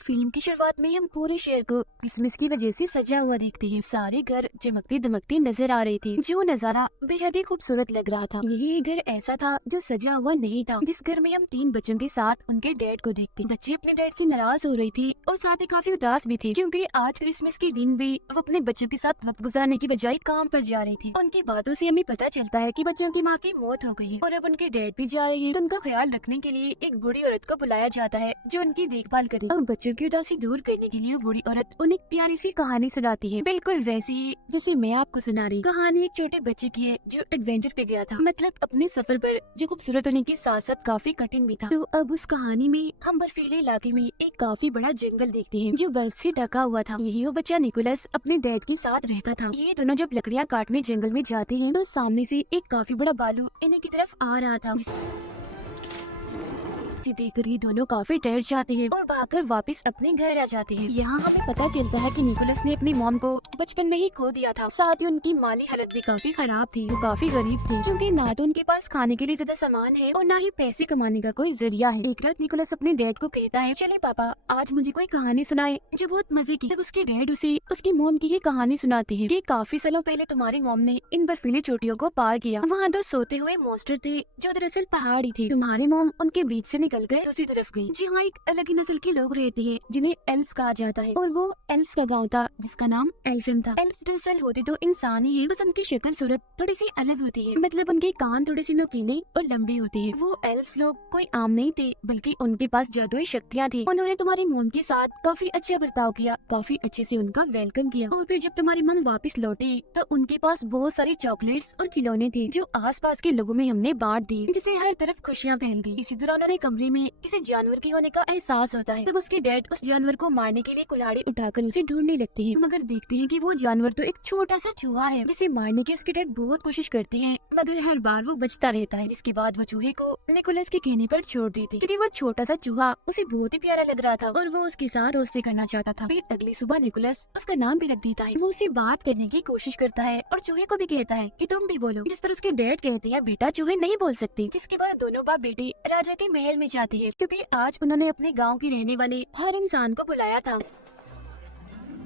Film की शुरुआत में हम पूरे शहर को क्रिसमस की वजह से सजा हुआ देखते हैं। सारे घर चमकती दमकती नजर आ रहे थे। जो नजारा बेहद ही खूबसूरत लग रहा था। यही घर ऐसा था जो सजा हुआ नहीं था, जिस घर में हम 3 बच्चों के साथ उनके डैड को देखते। बच्चे अपने डैड से नाराज हो रही थी और साथ ही काफी उदास भी थी, क्योंकि आज क्रिसमस के दिन भी वो अपने बच्चों के साथ वक्त गुजारने की बजाय काम पर जा रही थी। उनकी बातों से हमें पता चलता है कि बच्चों की माँ की मौत हो गई है और अब उनके डैड भी जा रहे हैं। तो उनका ख्याल रखने के लिए एक बूढ़ी औरत को बुलाया जाता है जो उनकी देखभाल करे और बच्चों की उदासी दूर करने के लिए बूढ़ी औरत उन्हें प्यारी सी कहानी सुनाती है, बिल्कुल वैसे ही जैसे मैं आपको सुना रही। कहानी एक छोटे बच्चे की है जो एडवेंचर पे गया था, मतलब अपने सफर पर, जो खूबसूरत होने के साथ साथ काफी कठिन भी था। तो अब उस कहानी में हम बर्फीले इलाके में एक काफी बड़ा जंगल देखते हैं जो बर्फ से ढका हुआ था। यही वो बच्चा निकोलस अपने डैड के साथ रहता था। ये दोनों जब लकड़ियाँ काटने जंगल में जाते हैं तो सामने से एक काफी बड़ा भालू इन्हीं की तरफ आ रहा था। देखकर ये दोनों काफी डर जाते हैं और भागकर वापस अपने घर आ जाते हैं। यहाँ हमें पता चलता है कि निकोलस ने अपनी मॉम को बचपन में ही खो दिया था। साथ ही उनकी माली हालत भी काफी खराब थी। वो काफी गरीब थे, क्योंकि ना तो उनके पास खाने के लिए ज्यादा सामान है और ना ही पैसे कमाने का कोई जरिया है। एक रात निकोलस अपने डैड को कहता है, चले पापा आज मुझे कोई कहानी सुनाए, जो बहुत मजे की। तब उसके डैड उसे उसकी मॉम की ये कहानी सुनाती है कि काफी सालों पहले तुम्हारी मॉम ने इन बर्फीली चोटियों को पार किया। वहाँ 2 सोते हुए मॉन्स्टर थे जो दरअसल पहाड़ी थे। तुम्हारी मॉम उनके बीच से निकल कर दूसरी तरफ गई। जी हाँ, एक अलग ही नस्ल के लोग रहते हैं जिन्हें एल्व्स कहा जाता है, और वो एल्व्स का गांव था जिसका नाम एल्फिम था। एल्व्स दरअसल होते तो इंसान ही है, बस उनकी शक्ल सूरत थोड़ी सी अलग होती है, मतलब उनके कान थोड़े से नुकीले और लंबे होते हैं। वो एल्व्स लोग कोई आम नहीं थे, बल्कि उनके पास जादुई शक्तियाँ थी। उन्होंने तुम्हारी मॉम के साथ काफी अच्छा बर्ताव किया, काफी अच्छे से उनका वेलकम किया, और फिर जब तुम्हारी मॉम वापस लौटी तो उनके पास बहुत सारी चॉकलेट्स और खिलौने थे जो आसपास के लोगों में हमने बांट दिए, जिससे हर तरफ खुशियाँ फैल गई। इसी दौरान उन्हें कमरे में किसी जानवर के होने का एहसास होता है। तब उसके डैड उस जानवर को मारने के लिए कुल्हाड़ी उठाकर उसे ढूंढने लगते हैं, मगर देखते हैं कि वो जानवर तो एक छोटा सा चूहा है जिसे मारने की उसके डैड बहुत कोशिश करते हैं, मगर हर बार वो बचता रहता है। जिसके बाद वो चूहे को निकोलस के कहने पर छोड़ देती, क्योंकि वो छोटा सा चूहा उसे बहुत ही प्यारा लग रहा था और वो उसके साथ दोस्ती करना चाहता था। फिर अगली सुबह निकोलस उसका नाम भी रख देता है। वो उससे बात करने की कोशिश करता है और चूहे को भी कहता है कि तुम भी बोलो, जिस पर उसके डैड कहते हैं बेटा चूहे नहीं बोल सकते। जिसके बाद दोनों बाप बेटे राजा के महल में जाते हैं, क्योंकि आज उन्होंने अपने गांव के रहने वाले हर इंसान को बुलाया था।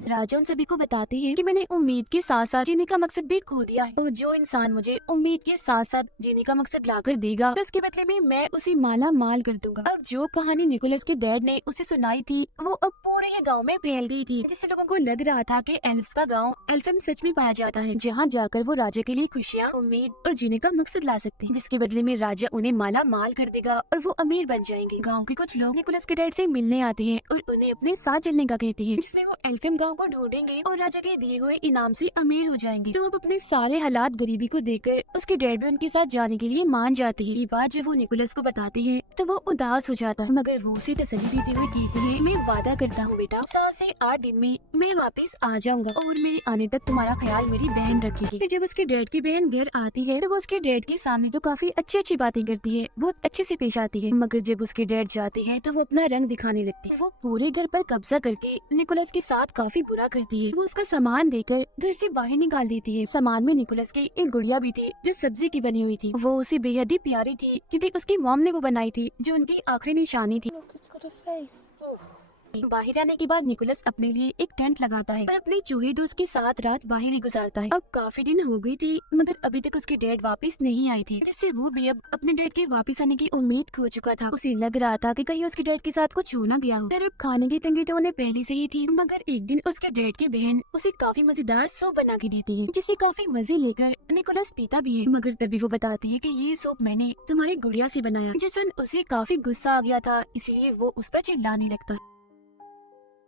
राजा उन सभी को बताती है कि मैंने उम्मीद के साथ साथ जीने का मकसद भी खो दिया है, और जो इंसान मुझे उम्मीद के साथ साथ जीने का मकसद लाकर देगा तो उसके बदले में मैं उसे माला माल कर दूंगा। अब जो कहानी निकोलस के डैड ने उसे सुनाई थी वो अब पूरे ही गांव में फैल गई थी, जिससे लोगों को लग रहा था कि एल्व्स का गांव एल्फिम सच में पाया जाता है, जहाँ जाकर वो राजा के लिए खुशियाँ, उम्मीद और जीने का मकसद ला सकते हैं, जिसके बदले में राजा उन्हें माला माल कर देगा और वो अमीर बन जाएंगे। गाँव के कुछ लोग निकोलस के डैड से मिलने आते हैं और उन्हें अपने साथ चलने का कहते हैं, जिसमें वो एल्फिम गाँव को ढूंढेंगे और राजा के दिए हुए इनाम से अमीर हो जाएंगे। तो अब अपने सारे हालात गरीबी को देखकर उसके डैड भी उनके साथ जाने के लिए मान जाते हैं। ये बात जब वो निकोलस को बताती है तो वो उदास हो जाता है, मगर वो उसे तसल्ली देते हुए कहती है, मैं वादा करता हूँ बेटा 7 से 8 दिन में मैं वापस आ जाऊंगा और मेरे आने तक तुम्हारा ख्याल मेरी बहन रखेगी। फिर जब उसके डैड की बहन घर आती है तो वो उसके डैड के सामने तो काफी अच्छी अच्छी बातें करती है, बहुत अच्छे से पेश आती है, मगर जब उसके डैड जाते हैं तो वो अपना रंग दिखाने लगती है। वो पूरे घर पर कब्जा करके निकोलस के साथ काफी बुरा करती है। वो उसका सामान देकर घर से बाहर निकाल देती है। सामान में निकोलस की एक गुड़िया भी थी जो सब्जी की बनी हुई थी। वो उसे बेहद ही प्यारी थी, क्योंकि उसकी मॉम ने वो बनाई थी, जो उनकी आखिरी निशानी थी। बाहर आने के बाद निकोलस अपने लिए एक टेंट लगाता है और अपने चूहे दोस्त के साथ रात बाहर ही गुजारता है। अब काफी दिन हो गई थी, मगर अभी तक उसके डैड वापस नहीं आई थी, जिससे वो भी अब अपने डैड के वापस आने की उम्मीद खो चुका था। उसे लग रहा था कि कहीं उसके डैड के साथ कुछ हो ना गया हो। अब खाने की तंगी तो उन्हें पहले से ही थी, मगर एक दिन उसके डैड की बहन उसे काफी मजेदार सूप बना के देती है, जिसे काफी मजे लेकर निकोलस पीता भी है। मगर तभी वो बताती है कि ये सूप मैंने तुम्हारी गुड़िया से बनाया, जिस सुन उसे काफी गुस्सा आ गया था, इसलिए वो उस पर चिल्लाने लगता।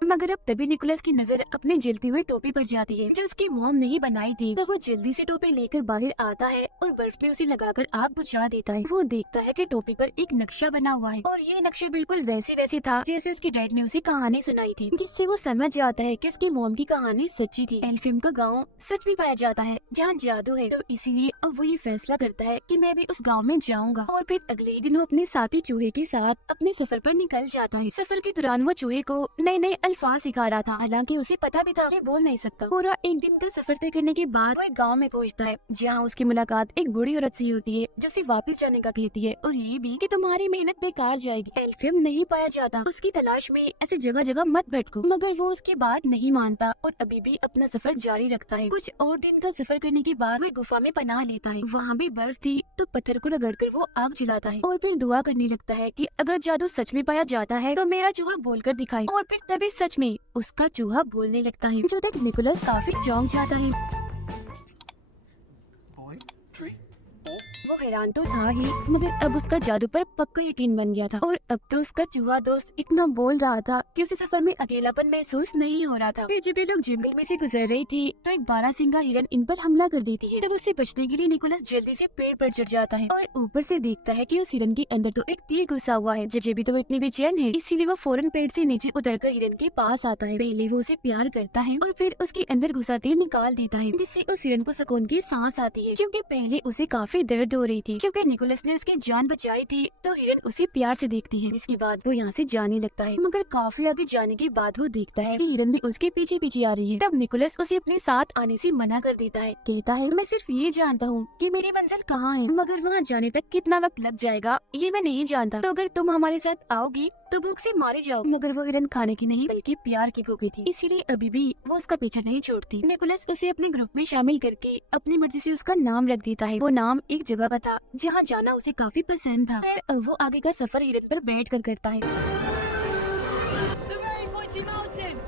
मगर अब तभी निकोलस की नजर अपने जलती हुई टोपी पर जाती है जो उसकी मॉम ने ही बनाई थी। तो वो जल्दी से टोपी लेकर बाहर आता है और बर्फ में उसे लगाकर आग बुझा देता है। वो देखता है कि टोपी पर एक नक्शा बना हुआ है और ये नक्शा बिल्कुल वैसे था जैसे उसके डैड ने उसे कहानी सुनाई थी, जिससे वो समझ जाता है कि उसकी मॉम की कहानी सच्ची थी। एल्फिम का गाँव सच में पाया जाता है जहाँ जादू है, तो इसीलिए अब वो ये फैसला करता है कि मैं भी उस गाँव में जाऊंगा। और फिर अगले ही दिन वो अपने साथी चूहे के साथ अपने सफर पर निकल जाता है। सफर के दौरान वो चूहे को नए नए अल्फाज सिखा रहा था, हालांकि उसे पता भी था कि बोल नहीं सकता। पूरा एक दिन का सफर तय करने के बाद वो एक गाँव में पहुँचता है, जहाँ उसकी मुलाकात एक बूढ़ी औरत से होती है, जो उसे वापस जाने का कहती है और ये भी कि तुम्हारी मेहनत बेकार जाएगी। एल्फियम नहीं पाया जाता, उसकी तलाश में ऐसे जगह जगह मत भटको। मगर वो उसकी बात नहीं मानता और अभी भी अपना सफर जारी रखता है। कुछ और दिन का सफर करने के बाद वो गुफा में पनाह लेता है। वहाँ भी बर्फ थी, तो पत्थर को रगड़कर वो आग जलाता है और फिर दुआ करने लगता है कि अगर जादू सच में पाया जाता है तो मेरा चूहा बोलकर दिखाए। और फिर तभी सच में उसका चूहा बोलने लगता है, जो देख निकोलस काफी चौंक जाता है। वो हैरान तो था ही, मगर अब उसका जादू पर पक्का यकीन बन गया था। और अब तो उसका चूहा दोस्त इतना बोल रहा था कि उसे सफर में अकेलापन महसूस नहीं हो रहा था। फिर जब ये लोग जंगल में से गुजर रही थी तो एक बारहसिंगा हिरन इन पर हमला कर देती है। तब उससे बचने के लिए निकोलस जल्दी से पेड़ पर चढ़ जाता है और ऊपर से देखता है कि उस हिरन के अंदर तो एक तीर घुसा हुआ है। जब भी तो वो इतनी बेचैन है, इसीलिए वो फौरन पेड़ से नीचे उतरकर हिरन के पास आता है। पहले वो उसे प्यार करता है और फिर उसके अंदर घुसा तीर निकाल देता है, जिससे उस हिरन को सुकून की सांस आती है, क्योंकि पहले उसे काफी दर्द हो रही थी। क्योंकि निकोलस ने उसकी जान बचाई थी, तो हिरन उसे प्यार से देखती है। जिसके बाद वो यहाँ से जाने लगता है, मगर काफी आगे जाने के बाद वो देखता है कि हिरन भी उसके पीछे पीछे आ रही है। तब निकोलस उसे अपने साथ आने से मना कर देता है। कहता है, मैं सिर्फ ये जानता हूँ कि मेरी मंजिल कहाँ है, मगर वहाँ जाने तक कितना वक्त लग जाएगा ये मैं नहीं जानता। तो अगर तुम हमारे साथ आओगी तो भूख से मारे जाओ। मगर वो हिरन खाने की नहीं बल्कि प्यार की भूखी थी, इसीलिए अभी भी वो उसका पीछा नहीं छोड़ती। निकोलस उसे अपने ग्रुप में शामिल करके अपनी मर्जी से उसका नाम रख देता है। वो नाम एक जगह का था जहाँ जाना उसे काफी पसंद था। फिर वो आगे का सफर हिरन पर बैठ कर करता है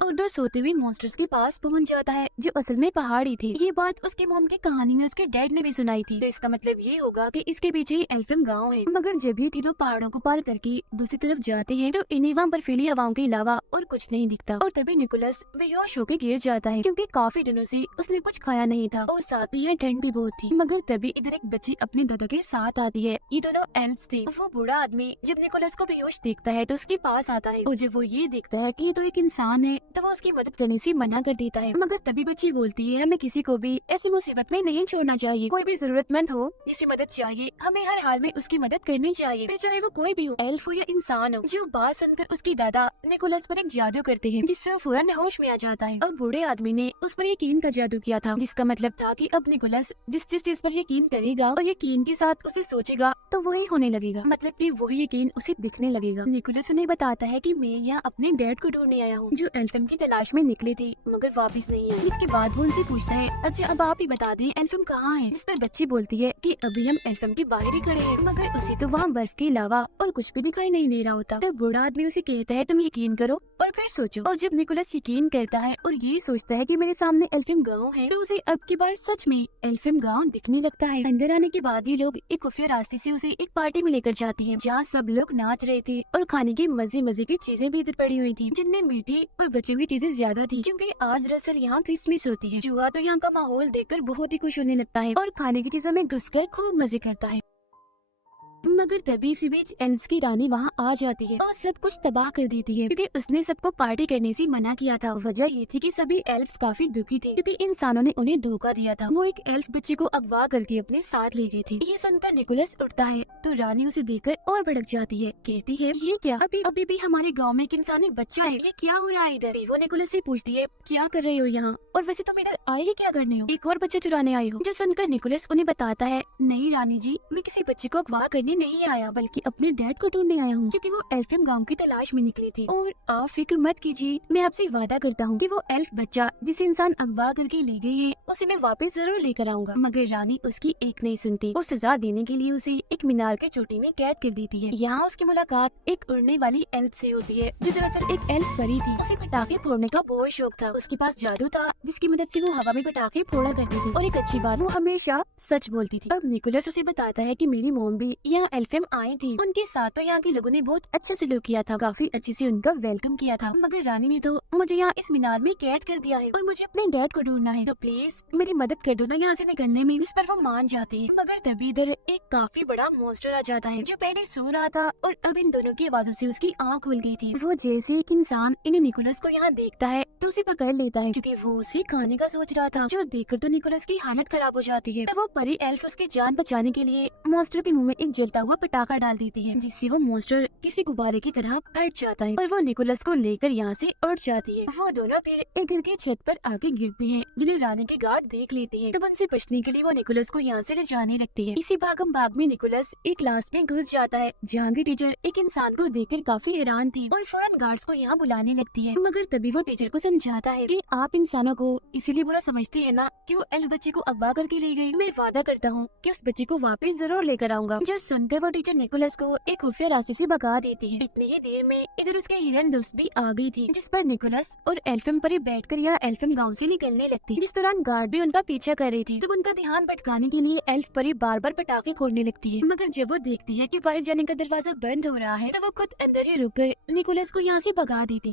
और दो सोते हुए मॉन्स्टर्स के पास पहुंच जाता है, जो असल में पहाड़ी थे। ये बात उसकी मॉम की कहानी में उसके डैड ने भी सुनाई थी, तो इसका मतलब ये होगा कि इसके पीछे ही एल्फियम गांव है। मगर जब ये तीनों पहाड़ों को पार करके दूसरी तरफ जाते हैं तो इन्हें वहाँ बर्फीली हवाओं के अलावा और कुछ नहीं दिखता। और तभी निकोलस बेहोश होकर गिर जाता है, क्योंकि काफी दिनों से उसने कुछ खाया नहीं था और साथ ही यहाँ ठंड भी बहुत थी। मगर तभी इधर एक बच्ची अपने दादा के साथ आती है। ये दोनों एल्फ्स थे। वो बूढ़ा आदमी जब निकोलस को बेहोश देखता है तो उसके पास आता है, और जब वो ये देखता है कि ये तो एक इंसान है तो वो उसकी मदद करने से मना कर देता है। मगर तभी बच्ची बोलती है, हमें किसी को भी ऐसी मुसीबत में नहीं छोड़ना चाहिए। कोई भी जरूरतमंद हो, जिसे मदद चाहिए, हमें हर हाल में उसकी मदद करनी चाहिए, फिर चाहे वो कोई भी हो, एल्फ हो या इंसान हो। जो बात सुनकर उसकी दादा निकोलस पर एक जादू करते हैं, जिससे वो फौरन होश में आ जाता है। और बूढ़े आदमी ने उस पर यकीन का जादू किया था, जिसका मतलब था कि अब निकोलस जिस चीज पर यकीन करेगा और यकीन के साथ उसे सोचेगा तो वही होने लगेगा, मतलब कि वही यकीन उसे दिखने लगेगा। निकोलस उन्हें बताता है कि मैं यहाँ अपने डैड को ढूंढने आया हूँ, जो एल्फियम की तलाश में निकले थे मगर वापस नहीं आए। इसके बाद वो उनसे पूछता है, अच्छा अब आप ही बता दें एल्फियम कहाँ है। जिस पर बच्ची बोलती है कि अभी हम एल्फियम के बाहर ही खड़े हैं, मगर उसे तो वहाँ बर्फ के अलावा और कुछ भी दिखाई नहीं दे रहा होता। तो बूढ़ा आदमी उसे कहता है, तुम यकीन करो और फिर सोचो। और जब निकोलस यकीन करता है और ये सोचता है कि मेरे सामने एल्फियम गाँव है, तो उसे अब की बार सच में एल्फियम गाँव दिखने लगता है। अंदर आने के बाद ये लोग एक खुफिया रास्ते से उसे एक पार्टी में लेकर जाते हैं, जहाँ सब लोग नाच रहे थे और खाने की मजे मजे की चीजें भी इधर पड़ी हुई थी, जिनमें मीठी और बची हुई चीजें ज्यादा थी, क्योंकि आज दरअसल यहाँ क्रिसमस होती है। चूहा तो यहाँ का माहौल देखकर बहुत ही खुश होने लगता है और खाने की चीजों में घुसकर खूब मजे करता है। मगर तभी इसी बीच एल्फ्स की रानी वहाँ आ जाती है और सब कुछ तबाह कर देती है, क्योंकि उसने सबको पार्टी करने से मना किया था। वजह ये थी कि सभी एल्फ्स काफी दुखी थे, क्योंकि इंसानों ने उन्हें धोखा दिया था। वो एक एल्फ बच्चे को अगवा करके अपने साथ ले गए थे। ये सुनकर निकोलस उठता है तो रानी उसे देखकर और भड़क जाती है, कहती है, ये क्या, अभी भी हमारे गाँव में एक इंसानी बच्चा है, ये क्या हो रहा है इधर। वो निकोलस से पूछती है, क्या कर रहे हो यहाँ, और वैसे तुम इधर आए ही क्या करने हो, एक और बच्चा चुराने आए हो। जो सुनकर निकोलस उन्हें बताता है, नहीं रानी जी, मैं किसी बच्चे को अगवा करने नहीं आया, बल्कि अपने डैड को ढूंढने आया हूँ, क्योंकि वो एल्फियम गांव की तलाश में निकली थी। और आप फिक्र मत कीजिए, मैं आपसे वादा करता हूँ कि वो एल्फ बच्चा जिसे इंसान अगवा करके ले गए हैं उसे मैं वापस जरूर लेकर आऊंगा। मगर रानी उसकी एक नहीं सुनती और सजा देने के लिए उसे एक मीनार के चोटी में कैद कर देती है। यहाँ उसकी मुलाकात एक उड़ने वाली एल्फ से होती है, जो दरअसल एक एल्फ परी थी। उसे पटाखे फोड़ने का बहुत शौक था। उसके पास जादू था जिसकी मदद से वो हवा में पटाखे फोड़ा करती थी, और एक अच्छी बात, वो हमेशा सच बोलती थी। अब निकोलस उसे बताता है कि मेरी मॉम भी यहाँ एल्फियम आई थी, उनके साथ तो यहाँ के लोगों ने बहुत अच्छा सलूक किया था, काफी अच्छे से उनका वेलकम किया था। मगर रानी ने तो मुझे यहाँ इस मीनार में कैद कर दिया है और मुझे अपने डैड को ढूंढना है, तो प्लीज मेरी मदद कर दो ना यहाँ से निकलने में। इस पर वो मान जाती है। मगर तभी इधर एक काफी बड़ा मॉन्स्टर आ जाता है, जो पहले सो रहा था और अब इन दोनों की आवाजों से उसकी आँख खुल गई थी। वो जैसे एक इंसान इन्हें निकोलस को यहाँ देखता है तो उसे पकड़ लेता है, क्योंकि वो उसे खाने का सोच रहा था, जो देखकर तो निकोलस की हालत खराब हो जाती है। तो वो परी एल्फ उसकी जान बचाने के लिए मॉन्स्टर के मुंह में एक जलता हुआ पटाखा डाल देती है, जिससे वो मॉन्स्टर किसी गुब्बारे की तरह हट जाता है और वो निकोलस को लेकर यहाँ से उड़ जाती है। वो दोनों फिर एक घर के छत पर आके गिरते हैं, जिन्हें रानी के गार्ड देख लेते हैं। तब उनसे बचने के लिए वो निकोलस को यहाँ से ले जाने लगती है। इसी भागम भाग में निकोलस एक क्लास में घुस जाता है, जहाँ की टीचर एक इंसान को देखकर काफी हैरान थी और फौरन गार्ड्स को यहाँ बुलाने लगती है। मगर तभी वो टीचर को समझाता है कि आप इंसानों को इसीलिए बुरा समझते हैं ना कि वो एल्फ बच्चे को अगवा करके ले गई। मैं वादा करता हूँ कि उस बच्चे को वापस जरूर लेकर आऊंगा। जो सुनकर वो टीचर निकोलस को एक खुफिया रास्ते से भगा देती है। इतनी ही देर में इधर उसके हिरन दोस्त भी आ गई थी, जिस पर निकोलस और एल्फम परी बैठकर यहाँ एल्फम गांव से निकलने लगती, जिस दौरान गार्ड भी उनका पीछा कर रही थी। तब उनका ध्यान भटकाने के लिए एल्फ परी बार बार पटाखे फोड़ने लगती है, मगर जब वो देखती है कि बाहर जाने का दरवाजा बंद हो रहा है तो वो खुद अंदर ही रुककर निकोलस को यहाँ से भगा देती।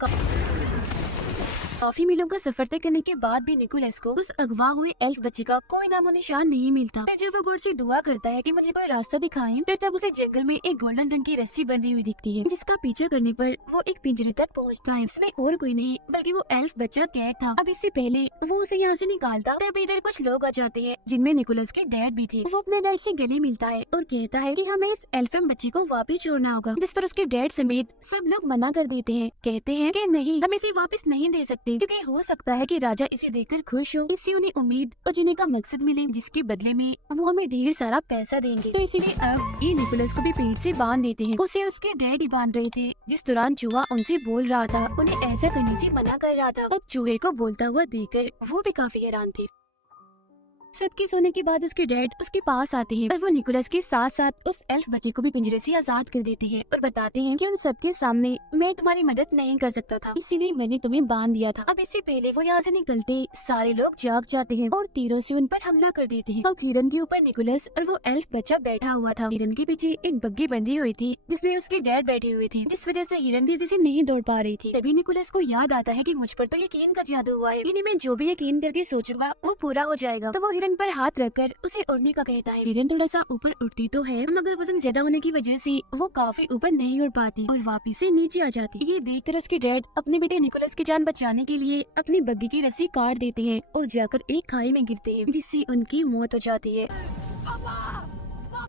काफी मीलों का सफर तय करने के बाद भी निकोलस को उस अगवा हुए एल्फ बच्चे का कोई नामो निशान नहीं मिलता। फिर जब वो गॉड से दुआ करता है कि मुझे कोई रास्ता दिखाएं, फिर तब उसे जंगल में एक गोल्डन रंग की रस्सी बंधी हुई दिखती है, जिसका पीछा करने पर वो एक पिंजरे तक पहुंचता है। इसमें और कोई नहीं बल्कि वो एल्फ बच्चा कैद था। अब इससे पहले वो उसे यहाँ से निकालता तब इधर कुछ लोग आ जाते हैं, जिनमें निकोलस के डैड भी थे। वो अपने डैड से गले मिलता है और कहता है कि हमें इस एल्फम बच्चे को वापस छोड़ना होगा, जिस पर उसके डैड समेत सब लोग मना कर देते हैं। कहते हैं कि नहीं, हम इसे वापस नहीं दे सकते, क्योंकि हो सकता है कि राजा इसे देखकर खुश हो, इससे उन्हें उम्मीद और जीने का मकसद मिले, जिसके बदले में वो हमें ढेर सारा पैसा देंगे। तो इसीलिए अब ये निकोलस को भी पेड़ से बांध देते हैं। उसे उसके डैड ही बांध रहे थे, जिस दौरान चूहा उनसे बोल रहा था, उन्हें ऐसा करने से मना कर रहा था। अब चूहे को बोलता हुआ देखकर वो भी काफी हैरान थे। सबके सोने के बाद उसके डैड उसके पास आते हैं और वो निकोलस के साथ साथ उस एल्फ बच्चे को भी पिंजरे से आजाद कर देते हैं और बताते हैं कि उन सबके सामने मैं तुम्हारी मदद नहीं कर सकता था, इसीलिए मैंने तुम्हें बांध दिया था। अब इससे पहले वो यहाँ से निकलते सारे लोग जाग जाते हैं और तीरों से उन पर हमला कर देते हैं। अब हिरन के ऊपर निकोलस और वो एल्फ बच्चा बैठा हुआ था। हिरन के पीछे एक बग्गी बंधी हुई थी, जिसमें उसके डैड बैठे हुए थे, जिस वजह से हिरन तेजी से नहीं दौड़ पा रही थी। तभी निकोलस को याद आता है कि मुझ पर तो यकीन का जादू हुआ है, यानी मैं जो भी यकीन करके सोचूंगा वो पूरा हो जाएगा। तो वो हिरन पर हाथ रखकर उसे उड़ने का कहता है। हिरन थोड़ा सा ऊपर उड़ती तो है, मगर वजन ज्यादा होने की वजह से वो काफी ऊपर नहीं उड़ पाती और वापिस से नीचे आ जाती। ये देखकर उसके डैड अपने बेटे निकोलस की जान बचाने के लिए अपनी बग्गी की रस्सी काट देते हैं और जाकर एक खाई में गिरते हैं, जिससे उनकी मौत हो जाती है,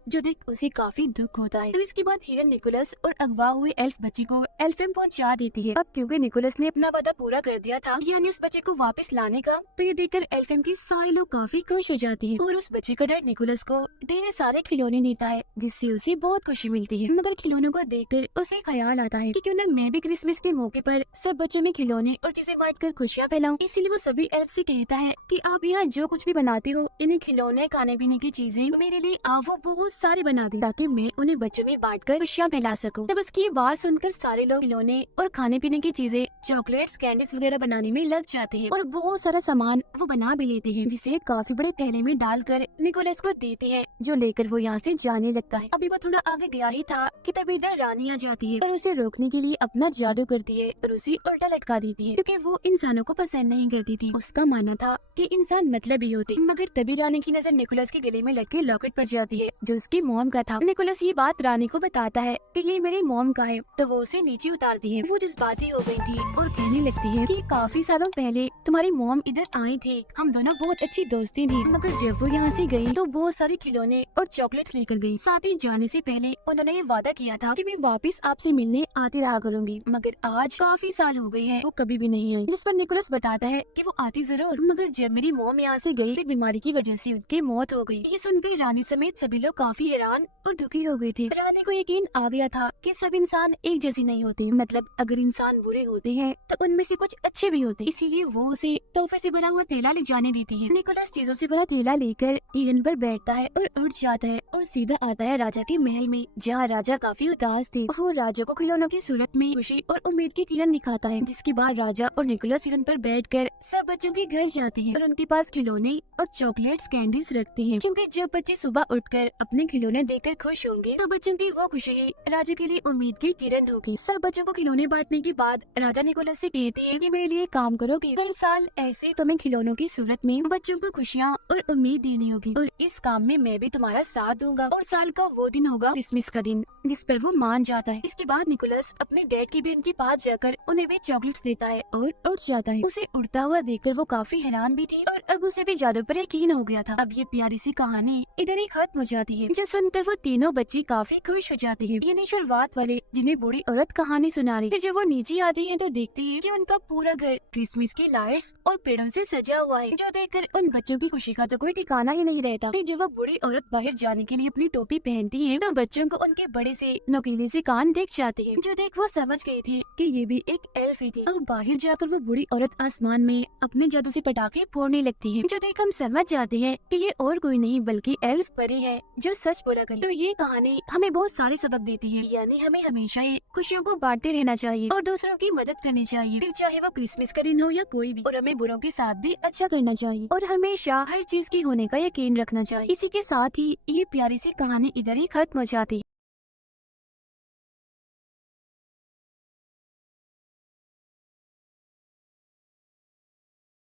जो देख उसे काफी दुख होता है। तो इसके बाद हिरन निकोलस और अगवा हुए एल्फ बच्चे को एल्फम पहुंचा देती है। अब क्योंकि निकोलस ने अपना वादा पूरा कर दिया था, यानी उस बच्चे को वापस लाने का, तो ये देखकर एल्फम के सारे लोग काफी खुश हो जाते हैं और उस बच्चे का डैड निकोलस को ढेर सारे खिलौने देता है, जिससे उसे बहुत खुशी मिलती है। मगर खिलौनों को देखकर उसे ख्याल आता है कि क्यों न मैं भी क्रिसमस के मौके पर सब बच्चों में खिलौने और चीजें बांटकर खुशियाँ फैलाऊं। इसीलिए वो सभी एल्फ से कहता है कि आप यहाँ जो कुछ भी बनाते हो, इन्हें खिलौने, खाने पीने की चीजें मेरे लिए आप वो बहुत सारे बना दें, ताकि मैं उन्हें बच्चों में बांटकर खुशियाँ फैला सकूं। तब उसकी ये बात सुनकर सारे लोग खिलौने और खाने पीने की चीजें, चॉकलेट्स, कैंडीज वगैरह बनाने में लग जाते हैं और बहुत सारा सामान वो बना भी लेते हैं, जिसे काफी बड़े थैले में डालकर निकोलस को देते हैं, जो लेकर वो यहाँ से जाने लगता है। अभी वो थोड़ा आगे गया ही था कि तभी इधर रानी आ जाती है और उसे रोकने के लिए अपना जादू करती है और उसे उल्टा लटका देती है, क्योंकि वो इंसानों को पसंद नहीं करती थी। उसका मानना था कि इंसान मतलबी होते। मगर तभी रानी की नजर निकोलस के गले में लटके लॉकेट पर जाती है, जो उसकी मॉम का था। निकोलस ये बात रानी को बताता है कि ये मेरी मॉम का है, तो वो उसे नीचे उतारती है। वो जज्बाती हो गई थी और कहने लगती है कि काफी सालों पहले तुम्हारी मॉम इधर आई थी, हम दोनों बहुत अच्छी दोस्ती थी, मगर जब वो यहाँ से गई तो बहुत सारे खिलौने और चॉकलेट्स लेकर गई। साथ ही जाने से पहले उन्होंने ये वादा किया था कि मैं वापस आपसे मिलने आती रहा करूंगी, मगर आज काफी साल हो गए हैं वो कभी भी नहीं आई। जिस पर निकोलस बताता है कि वो आती जरूर, मगर जब मेरी मॉम यहाँ से गई, बीमारी की वजह से उनकी मौत हो गई। ये सुनकर रानी समेत सभी लोग काफी हैरान और दुखी हो गए थे। रानी को यकीन आ गया था कि सब इंसान एक जैसे नहीं होते, मतलब अगर इंसान बुरे होते हैं तो उनमें से कुछ अच्छे भी होते, इसीलिए वो उसे तोहफे से भरा हुआ थैला ले जाने देती है। निकोलस चीजों से भरा थैला लेकर हिरन पर बैठता है और उड़ जाता है और सीधा आता है राजा के महल में, जहाँ राजा काफी उदास थे। वो राजा को खिलौनों की सूरत में खुशी और उम्मीद की किरण दिखाता है, जिसके बाद राजा और निकोलस हिरन पर बैठकर सब बच्चों के घर जाते हैं और उनके पास खिलौने और चॉकलेट्स, कैंडीज रखते हैं, क्योंकि जब बच्चे सुबह उठकर अपने अपने खिलौने देखकर खुश होंगे तो बच्चों की वो खुशी राजा के लिए उम्मीद की किरण होगी। सब बच्चों को खिलौने बांटने के बाद राजा निकोलस से कहती है कि मेरे लिए काम करोगे। हर साल ऐसे तुम्हें खिलौनों की सूरत में बच्चों को खुशियाँ और उम्मीद देनी होगी और इस काम में मैं भी तुम्हारा साथ दूंगा। और साल का वो दिन होगा क्रिसमस का दिन, जिस पर वो मान जाता है। इसके बाद निकोलस अपने डैड की बहन के पास जाकर उन्हें भी चॉकलेट्स देता है और उड़ जाता है। उसे उड़ता हुआ देखकर वो काफी हैरान भी थी और अब उसे भी जादू पर यकीन हो गया था। अब ये प्यारी सी कहानी इधर ही खत्म हो जाती है, जो सुनकर वो तीनों बच्चे काफी खुश हो जाते हैं। ये नहीं शुरुआत वाले जिन्हें बूढ़ी औरत कहानी सुना रही है। जब वो नीचे आती है तो देखती है कि उनका पूरा घर क्रिसमस की लाइट्स और पेड़ों से सजा हुआ है, जो देखकर उन बच्चों की खुशी का तो कोई ठिकाना ही नहीं रहता। फिर जब वो बूढ़ी औरत बाहर जाने के लिए अपनी टोपी पहनती है तो बच्चों को उनके बड़े से नुकीले से कान दिख जाते हैं, जो देख वो समझ गई थी कि ये भी एक एल्फ ही थी। और बाहर जाकर वो बूढ़ी औरत आसमान में अपने जादू से पटाखे फोड़ने लगती है, जो देख हम समझ जाते हैं कि ये और कोई नहीं बल्कि एल्फ परी है जो सच बोला करती। तो ये कहानी हमें बहुत सारे सबक देती है, यानी हमें हमेशा ही खुशियों को बांटते रहना चाहिए और दूसरों की मदद करनी चाहिए, फिर चाहे वो क्रिसमस का दिन हो या कोई भी। और हमें बुरों के साथ भी अच्छा करना चाहिए और हमेशा हर चीज की होने का यकीन रखना चाहिए। इसी के साथ ही ये प्यारी सी कहानी इधर ही खत्म हो जाती है।